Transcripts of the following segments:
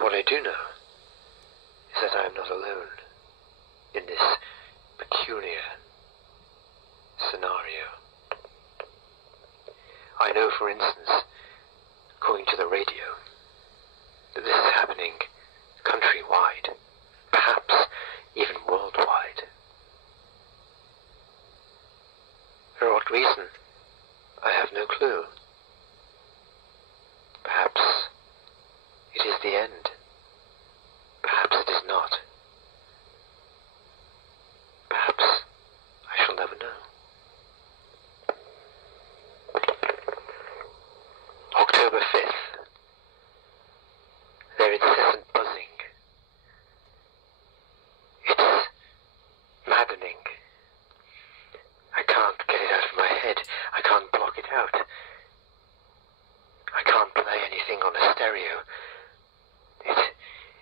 What I do know is that I am not alone in this peculiar scenario. I know, for instance, according to the radio, that this is happening countrywide, perhaps even worldwide. For what reason, I have no clue. Perhaps it is the end. Perhaps it is not. Perhaps I shall never know. October 5th. Their incessant buzzing. It's maddening. I can't get it out of my head. I can't block it out. I can't play anything on a stereo.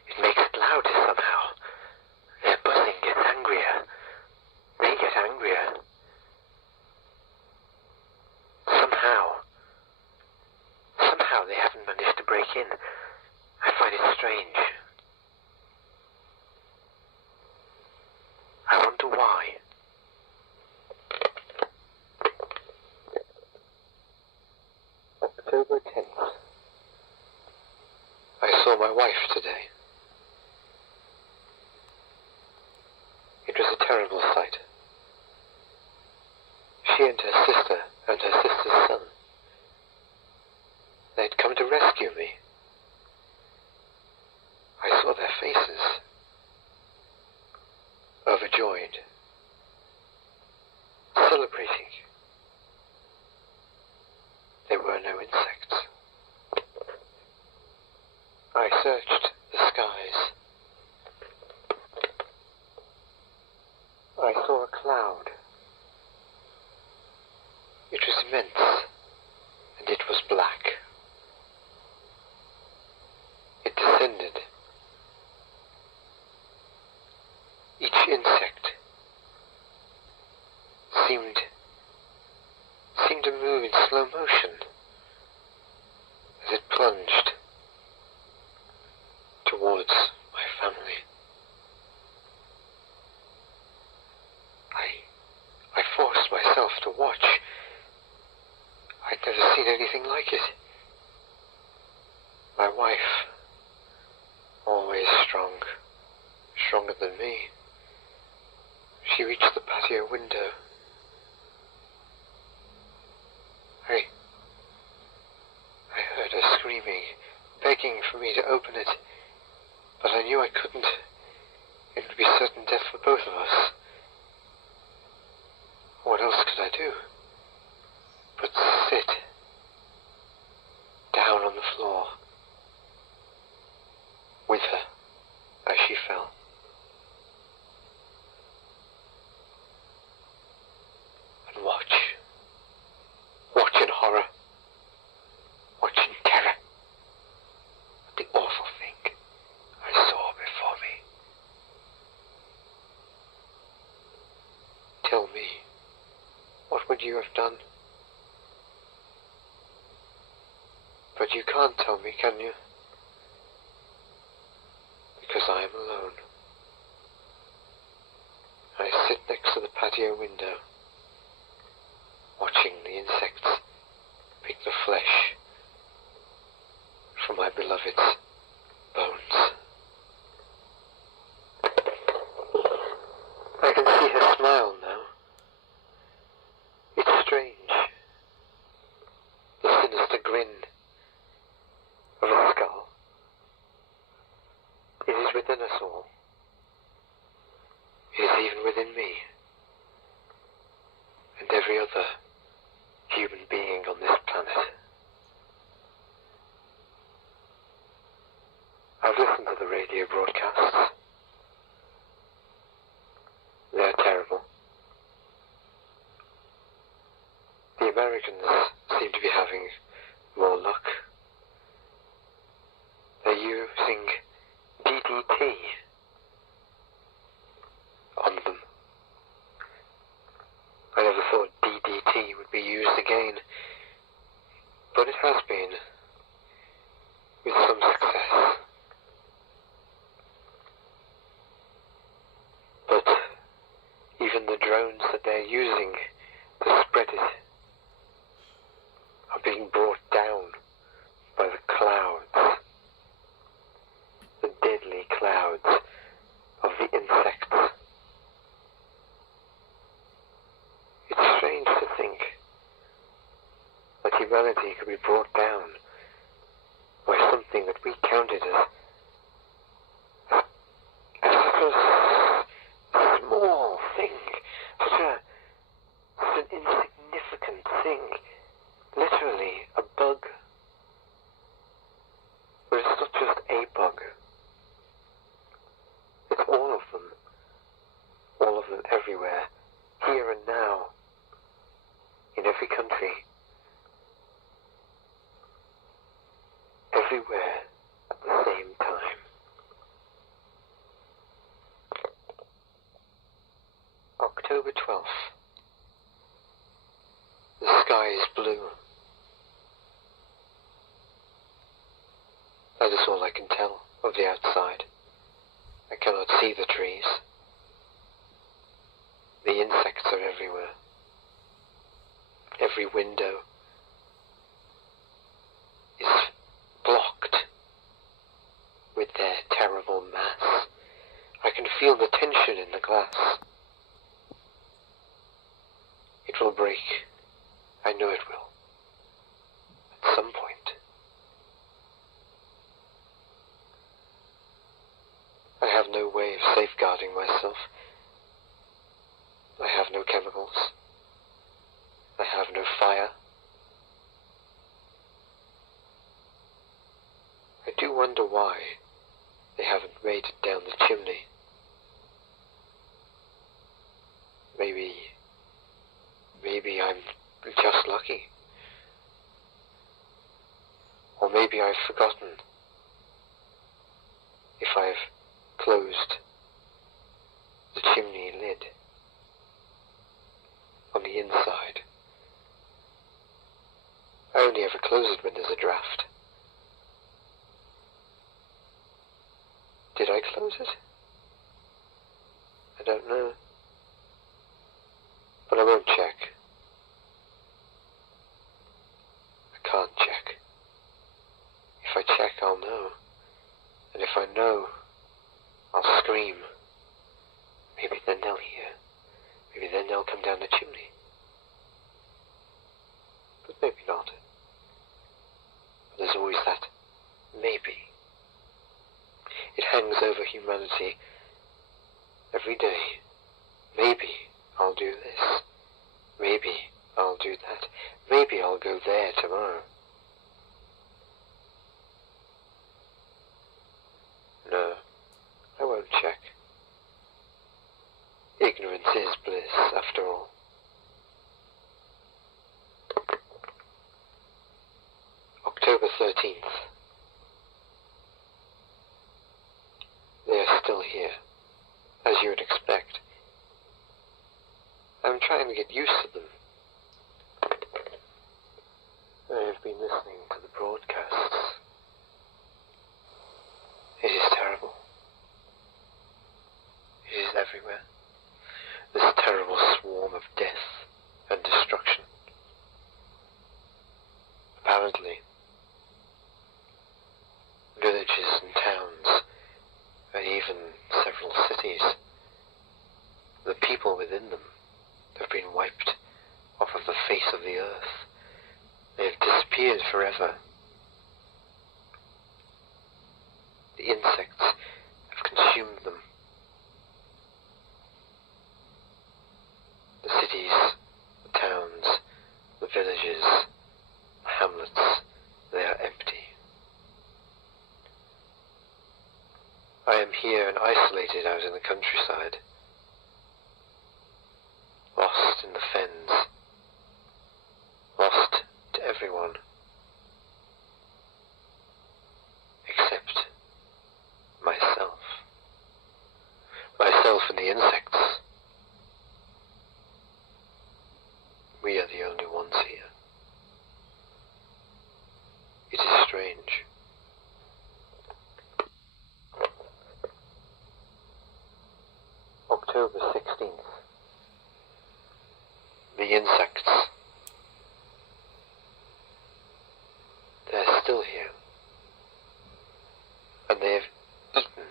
It makes it louder somehow. Their buzzing gets angrier. They get angrier. Somehow they haven't managed to break in. I find it strange. I wonder why. October 10th. I saw my wife today. It was a terrible sight. She and her sister and her sister's son. They'd come to rescue me. I saw their faces. Overjoyed. Celebrating. There were no insects. I searched the skies. I saw a cloud. It was immense, and it was black. It descended. Each insect seemed to move in slow motion as it plunged towards my family. I forced myself to watch. I'd never seen anything like it. My wife, always strong, stronger than me, she reached the patio window. I heard her screaming, begging for me to open it, but I knew I couldn't. It would be certain death for both of us. What else could I do but sit down on the floor with her as she fell? And watch in horror, watch in terror at the awful thing I saw before me. Tell me, what would you have done? But you can't tell me, can you? Because I am alone. I sit next to the patio window, watching the insects pick the flesh from my beloved's bones. I can see her smile now. It's strange. The sinister grin of a skull. It is within us all. It is even within me and every other human being on this planet. I've listened to the radio broadcasts. They're terrible. The Americans seem to be having more luck. They're using DDT on them. I never thought DDT would be used again, but it has been, with some success. drones that they're using to spread it are being brought down by the clouds, the deadly clouds of the insects. It's strange to think that humanity could be brought down by something that we counted as such a small thing, such an insignificant thing, literally a bug. But it's not just a bug, it's all of them everywhere, here and now, in every country, everywhere at the same time. October 12th. The sky is blue. That is all I can tell of the outside. I cannot see the trees. The insects are everywhere. Every window is blocked with their terrible mass. I can feel the tension in the glass. It will break. I know it will. At some point. I have no way of safeguarding myself. I have no chemicals. I have no fire. I do wonder why they haven't made it down the chimney. Maybe I'm just lucky. Or maybe I've forgotten if I've closed the chimney lid on the inside. I only ever close it when there's a draft. Did I close it? I don't know. But I won't check. I can't check. If I check, I'll know. And if I know, I'll scream. Maybe then they'll hear. Maybe then they'll come down the chimney. But maybe not. But there's always that maybe. It hangs over humanity every day. Maybe I'll do this. Maybe I'll do that. Maybe I'll go there tomorrow. No, I won't check. Ignorance is bliss, after all. October 13th. They are still here, as you would expect. I'm trying to get used to them. I have been listening to the broadcasts. It is terrible. It is everywhere. This terrible swarm of death and destruction. Apparently, villages and towns, and even several cities, the people within them have been wiped off of the face of the earth. They have disappeared forever. The insects have consumed them. The cities, the towns, the villages, the hamlets, they are empty. I am here and isolated out in the countryside, lost in the fens, lost to everyone, except myself. Myself and the insects. We are the only ones here. It is strange. October 16th. insects. They're still here, and they have eaten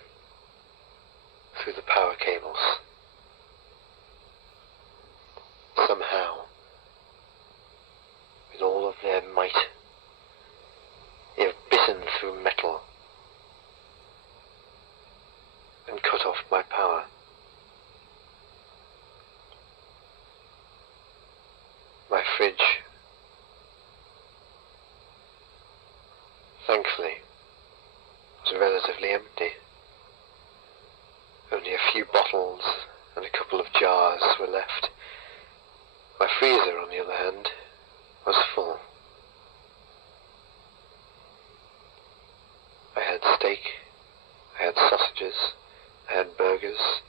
through the power cables. Somehow, with all of their might, they have bitten through metal and cut off my power. My fridge, thankfully, was relatively empty. Only a few bottles and a couple of jars were left. My freezer, on the other hand, was full. I had steak, I had sausages, I had burgers,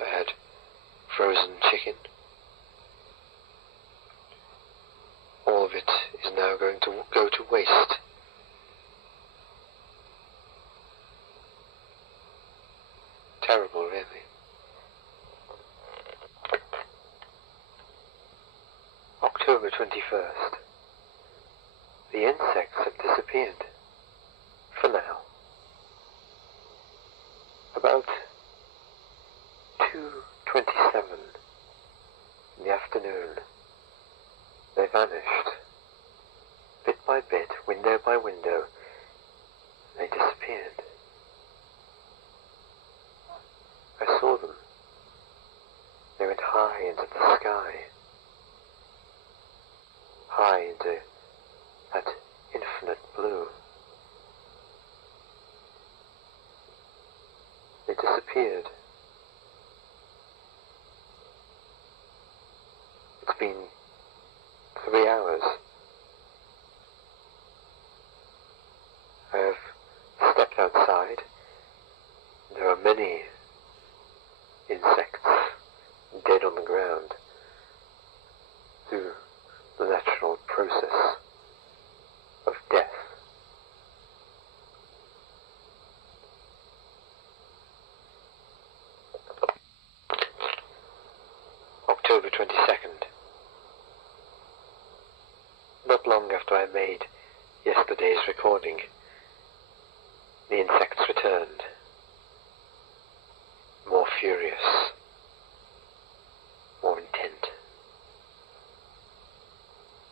I had frozen chicken. All of it is now going to go to waste. Terrible, really. October 21st. The insects have disappeared. For now. About 2:27 in the afternoon, they vanished. Bit by bit, window by window, they disappeared. I saw them. They went high into the sky. High into that infinite blue. They disappeared. It's been 3 hours. I have stepped outside. There are many insects dead on the ground through the natural process of death. October 22nd. Not long after I made yesterday's recording, the insects returned, more furious, more intent.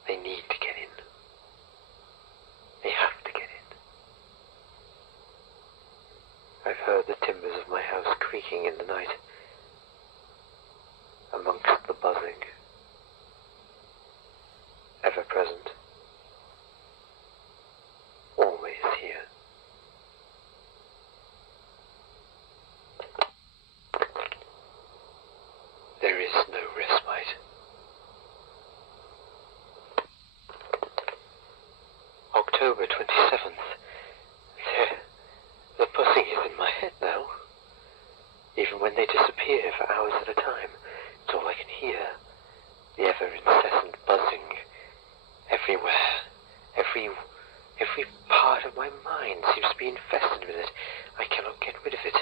They need to get in. They have to get in. I've heard the timbers of my house creaking in the night, amongst the buzzing, ever present, always here. There is no respite. October 27th. The buzzing is in my head now. Even when they disappear for hours at a time, it's all I can hear. The ever-incessant buzzing. Everywhere. Every part of my mind seems to be infested with it. I cannot get rid of it.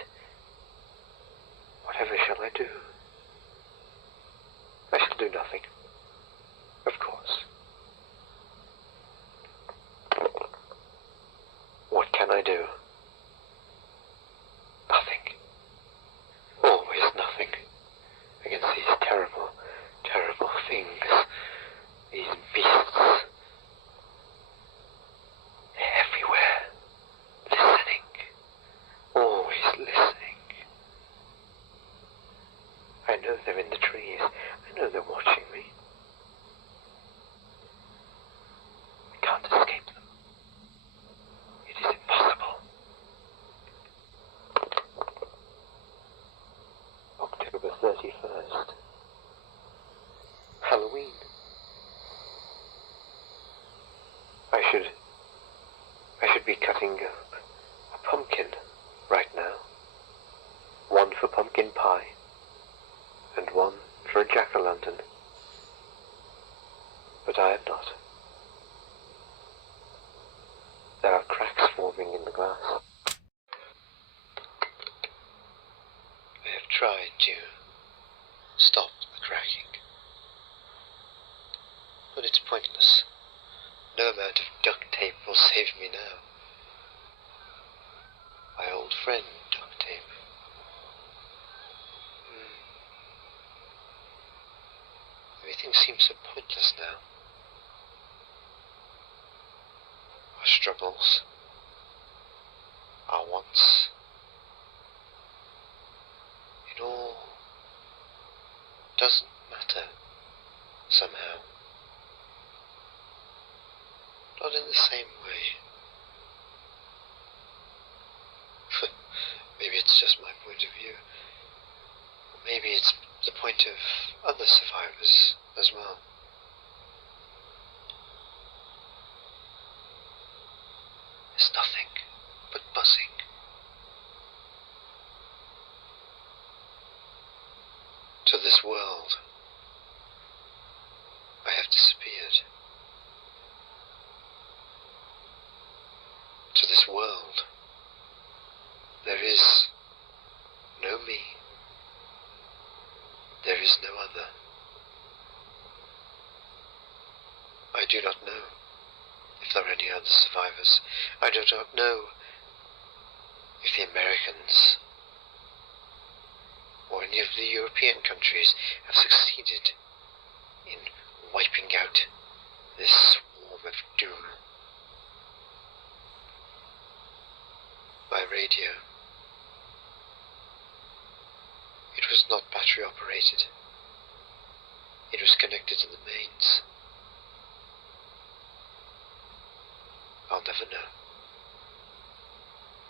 Whatever shall I do? I shall do nothing. Of course. What can I do? Nothing. Always nothing against these terrible, terrible things. These beasts. They're everywhere. Listening. Always listening. I know they're in the trees. I know they're watching me. I can't escape them. It is impossible. October 31st. Halloween. I should be cutting up a pumpkin right now. One for pumpkin pie, and one for a jack-o'-lantern. But I am not. There are cracks forming in the glass. I have tried to stop the cracking. but it's pointless. No amount of duct tape will save me now. My old friend, duct tape. Everything seems so pointless now. Our struggles, our wants, it all doesn't matter somehow. Not in the same way. Maybe it's just my point of view. Maybe it's the point of other survivors as well. There's nothing but buzzing. To this world, I have disappeared. To this world, there is no me. There is no other. I do not know if there are any other survivors. I do not know if the Americans or any of the European countries have succeeded in wiping out this swarm of doom. My radio. It was not battery operated. It was connected to the mains. I'll never know.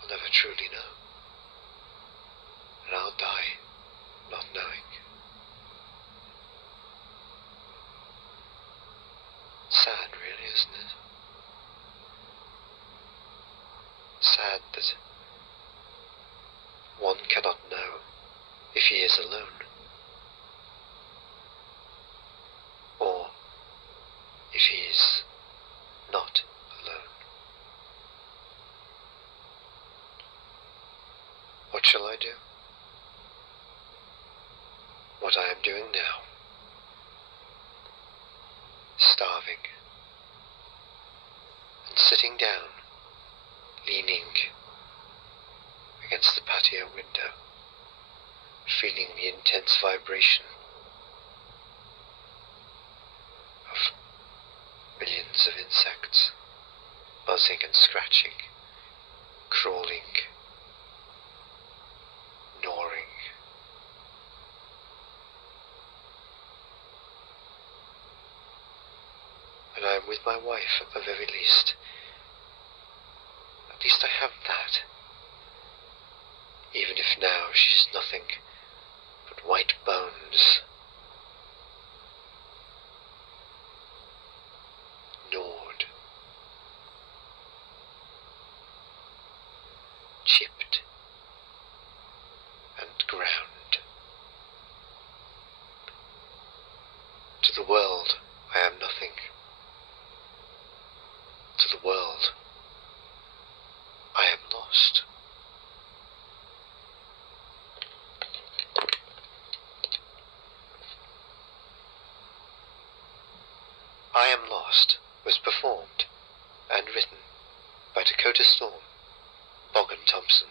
I'll never truly know. And I'll die not knowing. Sad, really, isn't it? Sad that one cannot know if he is alone, or if he is not alone. What shall I do? What I am doing now. Starving, and sitting down, leaning against the patio window, feeling the intense vibration of millions of insects, buzzing and scratching, crawling, gnawing. And I am with my wife at the very least. At least I have that. Even if now she's nothing but white bones, gnawed, chipped, and ground. To the world I am nothing. To the world I am lost. I Am Lost was performed and written by Dakota-storm, Boggan Thompson.